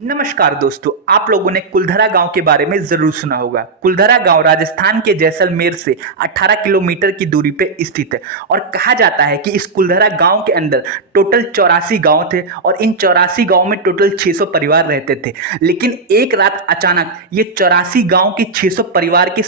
नमस्कार दोस्तों, आप लोगों ने कुलधरा गांव के बारे में जरूर सुना होगा। कुलधरा गांव राजस्थान के जैसलमेर से 18 किलोमीटर की दूरी पे स्थित है और कहा जाता है कि इस कुलधरा गांव के अंदर टोटल 84 गांव थे और इन 84 गांव में टोटल 600 परिवार रहते थे। लेकिन एक रात अचानक ये 84 गांव के 600 परिवार के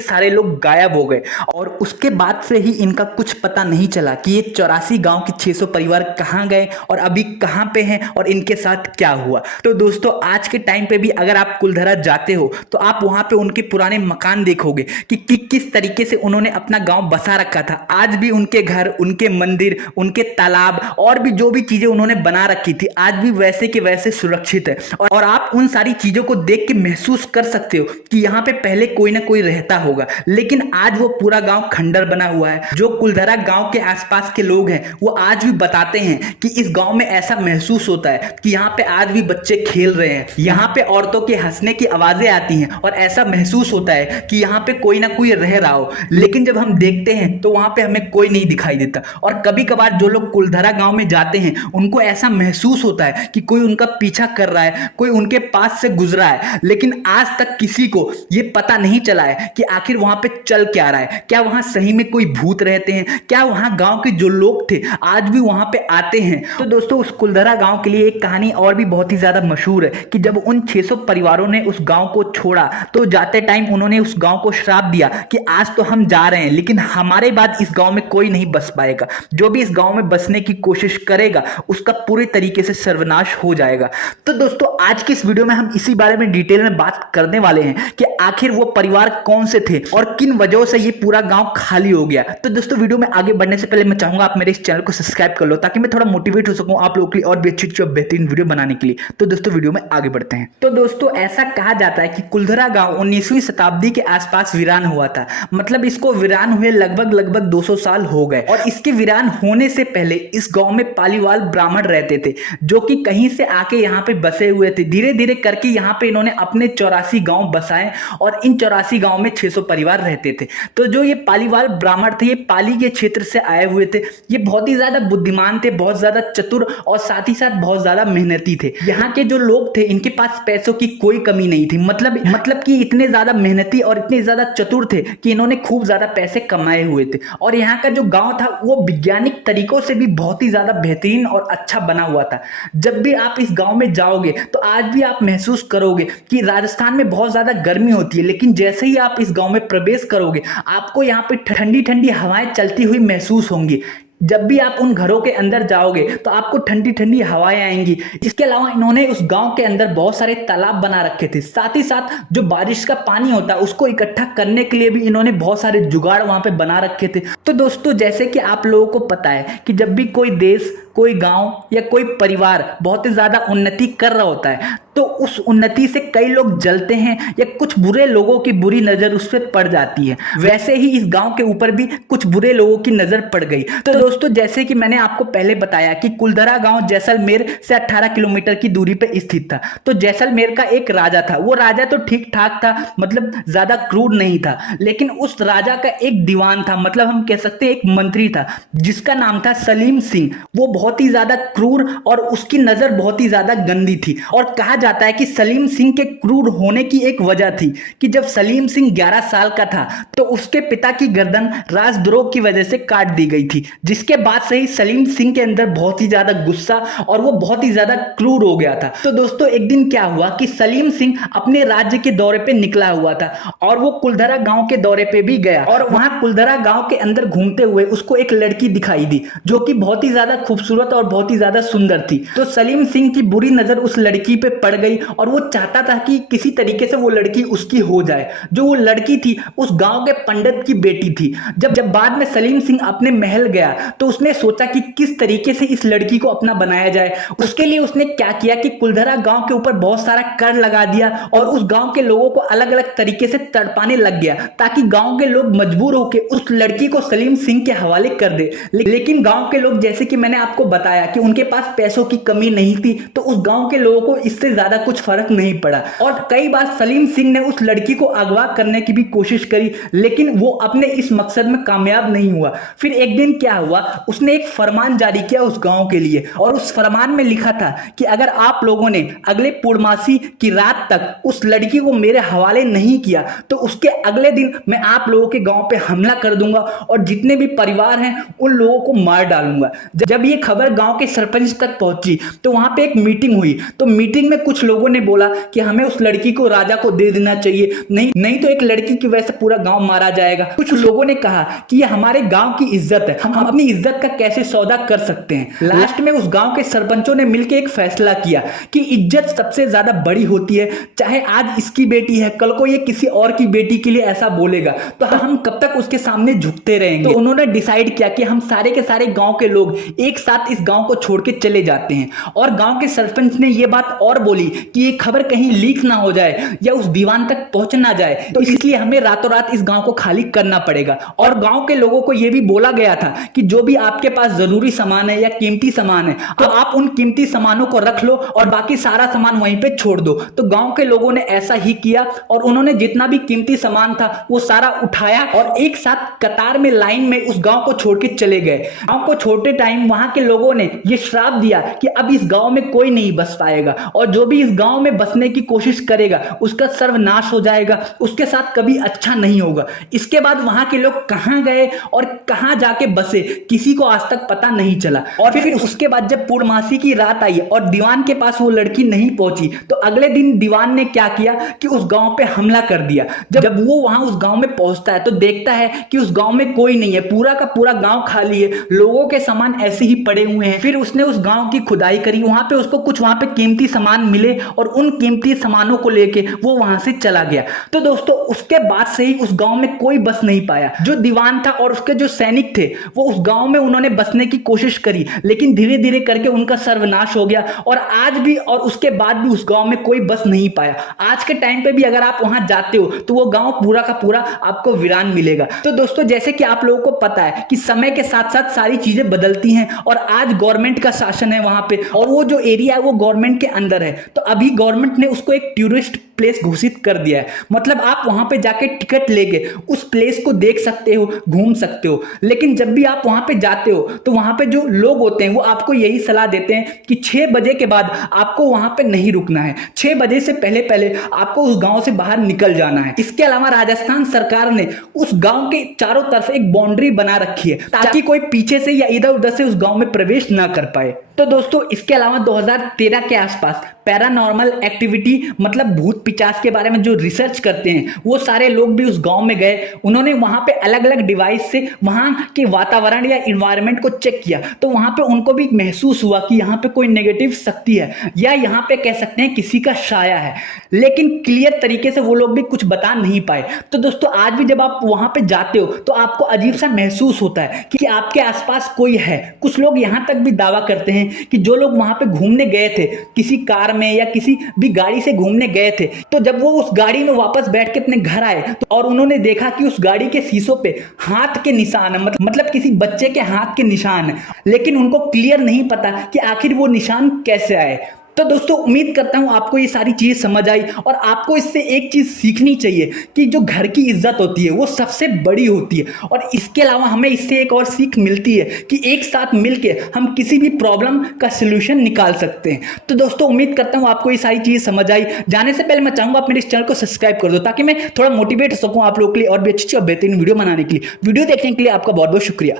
सारे लोग गायब हो गए और उसके बाद से ही इनका कुछ पता नहीं चला कि ये 84 गांव के 600 परिवार कहाँ गए और अभी कहाँ पे हैं और इनके साथ क्या हुआ। तो दोस्तों, आज के टाइम पे भी अगर आप कुलधरा जाते हो तो आप वहां पे उनके पुराने मकान देखोगे कि किस तरीके से उन्होंने अपना गांव बसा रखा था। आज भी उनके घर, उनके मंदिर, उनके तालाब और भी जो भी चीजें उन्होंने बना रखी थी आज भी वैसे के वैसे सुरक्षित है और आप उन सारी चीजों को देख के महसूस कर सकते हो कि यहाँ पे पहले कोई ना कोई रहता होगा। लेकिन आज वो पूरा गांव खंडर बना हुआ है। जो कुलधरा गांव के आसपास के लोग हैं वो आज भी बताते हैं कि इस गांव में ऐसा महसूस होता है कि यहाँ पे आज भी बच्चे खेल रहे हैं, यहाँ पे औरतों के हंसने की आवाजें आती हैं और ऐसा महसूस होता है कि यहाँ पे कोई ना कोई रह रहा हो। लेकिन जब हम देखते हैं तो वहां पे हमें कोई नहीं दिखाई देता और कभी कभार जो लोग कुलधरा गांव में जाते हैं उनको ऐसा महसूस होता है कि कोई उनका पीछा कर रहा है, कोई उनके पास से गुजरा है। लेकिन आज तक किसी को ये पता नहीं चला है कि आखिर वहां पे चल क्या रहा है। क्या वहां सही में कोई भूत रहते हैं? क्या वहां गांव के जो लोग थे आज भी वहां पे आते हैं? तो दोस्तों, उस कुलधरा गांव के लिए एक कहानी और भी बहुत ही ज्यादा मशहूर है कि जब उन 600 परिवारों ने उस गांव को छोड़ा तो जाते टाइम उन्होंने उस गांव को श्राप दिया कि आज तो हम जा रहे हैं लेकिन हमारे बाद इस गांव में कोई नहीं बस पाएगा। जो भी इस गांव में बसने की कोशिश करेगा उसका पूरी तरीके से सर्वनाश हो जाएगा। तो दोस्तों, आज की इस वीडियो में हम इसी बारे में डिटेल में बात करने वाले हैं कि आखिर वो परिवार कौन से थे और किन वजहों से ये पूरा गांव खाली हो गया। तो दोस्तों, वीडियो में आगे बढ़ने से पहले मैं चाहूंगा आप मेरे इस चैनल को सब्सक्राइब कर लो ताकि मैं थोड़ा मोटिवेट हो सकूं आप लोगों के लिए और भी अच्छी बेहतरीन वीडियो बनाने के लिए। तो दोस्तों, वीडियो में आगे बढ़ते हैं। तो दोस्तों, ऐसा कहा जाता है कि कुलधरा गांव 19वीं शताब्दी के आसपास वीरान हुआ था। मतलब इसको वीरान हुए लगभग 200 साल हो गए और इसके वीरान होने से पहले इस गांव में पालीवाल ब्राह्मण रहते थे जो कि कहीं से आके यहाँ पे बसे हुए थे। धीरे धीरे करके यहाँ पे इन्होंने अपने 84 गांव बसाए और इन 84 गांव में 600 परिवार रहते थे। तो जो ये पालीवाल ब्राह्मण थे ये पाली के क्षेत्र से आए हुए थे। ये बहुत ही ज्यादा बुद्धिमान थे, बहुत ज्यादा चतुर और साथ ही साथ बहुत ज्यादा मेहनती थे। यहाँ के जो लोग थे इनके पास पैसों की कोई कमी नहीं थी। मतलब कि इतने ज्यादा मेहनती और इतने ज्यादा चतुर थे कि इन्होंने खूब ज्यादा पैसे कमाए हुए थे। और यहाँ का जो गांव था वो वैज्ञानिक तरीकों से भी बहुत ही ज्यादा बेहतरीन और अच्छा बना हुआ था। जब भी आप इस गांव में जाओगे तो आज भी आप महसूस करोगे कि राजस्थान में बहुत ज्यादा गर्मी होती है लेकिन जैसे ही आप इस गांव में प्रवेश करोगे आपको यहाँ पे ठंडी ठंडी हवाएं चलती हुई महसूस होंगी। जब भी आप उन घरों के अंदर जाओगे तो आपको ठंडी ठंडी हवाएं आएंगी। इसके अलावा इन्होंने उस गांव के अंदर बहुत सारे तालाब बना रखे थे। साथ ही साथ जो बारिश का पानी होता है उसको इकट्ठा करने के लिए भी इन्होंने बहुत सारे जुगाड़ वहां पे बना रखे थे। तो दोस्तों, जैसे कि आप लोगों को पता है कि जब भी कोई देश, कोई गांव या कोई परिवार बहुत ही ज्यादा उन्नति कर रहा होता है तो उस उन्नति से कई लोग जलते हैं या कुछ बुरे लोगों की बुरी नजर उस पर पड़ जाती है। वैसे ही इस गांव के ऊपर भी कुछ बुरे लोगों की नजर पड़ गई। तो दोस्तों, जैसे कि मैंने आपको पहले बताया कि कुलधरा गांव जैसलमेर से 18 किलोमीटर की दूरी पर स्थित था। तो जैसलमेर का एक राजा था। वो राजा तो ठीक ठाक था, मतलब ज्यादा क्रूर नहीं था। लेकिन उस राजा का एक दीवान था, मतलब हम कह सकते हैं एक मंत्री था जिसका नाम था सलीम सिंह। वो बहुत ही ज्यादा क्रूर और उसकी नजर बहुत ही ज्यादा गंदी थी। और कहा जाता है कि सलीम सिंह के क्रूर होने की एक वजह थी कि जब सलीम सिंह 11 साल का था तो उसके पिता की गर्दन राजद्रोह की वजह से काट दी गई थी। जिसके बाद से ही सलीम सिंह के अंदर बहुत ही ज्यादा गुस्सा और वो बहुत ही ज्यादा क्रूर हो गया था। तो दोस्तों, एक दिन क्या हुआ कि सलीम सिंह अपने राज्य के दौरे पे निकला हुआ था और वो कुलधरा गांव के दौरे पे भी गया और वहां कुलधरा गांव के अंदर घूमते हुए उसको एक लड़की दिखाई दी जो कि बहुत ही ज्यादा खूबसूरत और बहुत ही ज्यादा सुंदर थी। तो सलीम सिंह की बुरी नजर उस लड़की पे पड़ गई और वो चाहता था कि किसी तरीके से वो लड़की उसकी हो जाए। जो वो लड़की थी उस गांव के पंडित की बेटी थी। जब बाद में सलीम सिंह अपने महल गया तो उसने सोचा कि किस तरीके से इस लड़की को अपना बनाया जाए। उसके लिए उसने क्या किया कि कुलधरा गांव के ऊपर बहुत सारा कर लगा दिया और उस गांव के लोगों को अलग अलग तरीके से तड़पाने लग गया ताकि गांव के लोग मजबूर होकर उस लड़की को सलीम सिंह के हवाले कर दे। लेकिन गांव के लोग, जैसे कि मैंने आपको बताया कि उनके पास पैसों की कमी नहीं थी, तो उस गांव के लोगों को इससे ज्यादा कुछ फर्क नहीं पड़ा और कई बार सलीम सिंह ने उस लड़की को अगवा करने की भी कोशिश करी, लेकिन वो अपने इस मकसद में कामयाब नहीं हुआ। फिर एक दिन क्या हुआ, उसने एक फरमान जारी किया उस गांव के लिए और उस फरमान में लिखा था कि अगर आप लोगों ने अगले पूर्णमासी की रात तक उस लड़की को मेरे हवाले नहीं किया तो उसके अगले दिन मैं आप लोगों के गांव पे हमला कर दूंगा और जितने भी परिवार हैं उन लोगों को मार डालूंगा। जब ये खबर गांव के सरपंच तक पहुंची तो वहां पे एक मीटिंग हुई, तो मीटिंग में कुछ लोगों ने बोला कि हमें उस लड़की को राजा को दे देना चाहिए, नहीं तो एक लड़की की वजह से पूरा गांव मारा जाएगा। कुछ लोगों ने कहा कि ये हमारे गांव की इज्जत है, हम अपनी इज्जत का कैसे सौदा कर सकते हैं। लास्ट में उस गांव के सरपंचों ने मिलकर एक फैसला किया कि इज्जत सबसे ज्यादा बड़ी होती है, चाहे आज इसकी बेटी है कल को ये किसी और की बेटी के लिए ऐसा बोलेगा तो हम कब तक उसके सामने झुकते रहेंगे। तो उन्होंने डिसाइड किया कि हम सारे के सारे गांव के लोग एक साथ इस गांव को छोड़ के चले जाते हैं। और गांव के सरपंच ने यह बात और बोली कि ये खबर कहीं लीक ना हो जाए या उस दीवान तक पहुंच ना जाए, तो इसलिए हमें रातों रात इस गांव को खाली करना पड़ेगा। और गांव के लोगों को यह भी बोला गया था कि जो भी आपके पास जरूरी सामान है या कीमती सामान है तो आप उन कीमती सामानों को रख लो और बाकी सारा सामान वहीं पे छोड़ दो। तो गांव के लोगों ने ऐसा ही किया और उन्होंने जितना भी कीमती सामान था वो सारा उठाया और एक साथ कतार में लाइन में उस गांव को छोड़ के चले गए। गांव को छोड़ते टाइम वहां के लोगों ने ये श्राप दिया कि अब इस गांव में कोई नहीं बस पाएगा और जो भी इस गांव में बसने की कोशिश करेगा उसका सर्वनाश हो जाएगा, उसके साथ कभी अच्छा नहीं होगा। इसके बाद वहां के लोग कहां गए और कहां जाके बसे किसी को आज तक पता नहीं चला। और फिर उसके बाद जब पूर्णमासी की रात आई और दीवान के पास वो लड़की नहीं पहुंची तो अगले दिन दीवान ने क्या किया कि उस गांव पे हमला कर दिया। जब वो वहां उस गांव में पहुंचता है तो देखता है कि उस गांव में कोई नहीं है, पूरा का पूरा गांव खाली है, लोगों के सामान ऐसे ही पड़े हुए हैं। फिर उसने उस गांव की खुदाई करी, वहां पे उसको कुछ वहां पे कीमती सामान मिले और उन कीमती सामानों को लेके वो वहां से चला गया। तो दोस्तों उसके बाद से ही उस गांव में कोई बस नहीं पाया। जो दीवान था और उसके जो सैनिक थे वो उस गांव में उन्होंने बसने की कोशिश करी, लेकिन धीरे धीरे करके उनका सर्वनाश हो गया और आज भी और उसके बाद भी उस गांव में कोई बस नहीं पाया। आज के टाइम पे भी अगर आप वहां जाते हो तो वो गांव पूरा का पूरा आपको वीरान मिलेगा। तो दोस्तों जैसे कि आप लोगों को पता है कि समय के साथ साथ सारी चीजें बदलती हैं और आज गवर्नमेंट का शासन है वहां पे और वो जो एरिया है वो गवर्नमेंट के अंदर है। तो अभी गवर्नमेंट ने उसको एक टूरिस्ट प्लेस घोषित कर दिया है, मतलब आप वहां पे जाके टिकट लेके उस प्लेस को देख सकते हो, घूम सकते हो। लेकिन जब भी आप वहां पे जाते हो तो वहां पे जो लोग होते हैं वो आपको यही सलाह देते हैं कि 6 बजे के बाद आपको वहां पे नहीं रुकना है, 6 बजे से पहले पहले आपको उस गांव से बाहर निकल जाना है। इसके अलावा राजस्थान सरकार ने उस गांव के चारों तरफ एक बाउंड्री बना रखी है ताकि कोई पीछे से या इधर उधर से उस गांव में प्रवेश ना कर पाए। तो दोस्तों इसके अलावा 2013 के आसपास पैरानॉर्मल एक्टिविटी मतलब भूत पिशाच के बारे में जो रिसर्च करते हैं वो सारे लोग भी उस गांव में गए। उन्होंने वहां पे अलग अलग डिवाइस से वहां के वातावरण या इन्वायरमेंट को चेक किया तो वहां पे उनको भी महसूस हुआ कि यहाँ पे कोई नेगेटिव शक्ति है या यहाँ पे कह सकते हैं किसी का साया है, लेकिन क्लियर तरीके से वो लोग भी कुछ बता नहीं पाए। तो दोस्तों आज भी जब आप वहां पे जाते हो तो आपको अजीब सा महसूस होता है कि आपके आसपास कोई है। कुछ लोग यहाँ तक भी दावा करते हैं कि जो लोग वहां पे घूमने गए थे किसी कार में या किसी भी गाड़ी से घूमने गए थे तो जब वो उस गाड़ी में वापस बैठ के अपने घर आए तो और उन्होंने देखा कि उस गाड़ी के शीशों पे हाथ के निशान है, मतलब किसी बच्चे के हाथ के निशान है, लेकिन उनको क्लियर नहीं पता कि आखिर वो निशान कैसे आए। तो दोस्तों उम्मीद करता हूं आपको ये सारी चीज समझ आई और आपको इससे एक चीज सीखनी चाहिए कि जो घर की इज्जत होती है वो सबसे बड़ी होती है। और इसके अलावा हमें इससे एक और सीख मिलती है कि एक साथ मिलके हम किसी भी प्रॉब्लम का सोल्यूशन निकाल सकते हैं। तो दोस्तों उम्मीद करता हूं आपको ये सारी चीज समझ आई। जाने से पहले मैं चाहूंगा आप मेरे इस चैनल को सब्सक्राइब कर दो ताकि मैं थोड़ा मोटिवेट हो सकूं आप लोगों के लिए और भी अच्छी और बेहतरीन वीडियो बनाने के लिए। वीडियो देखने के लिए आपका बहुत बहुत शुक्रिया।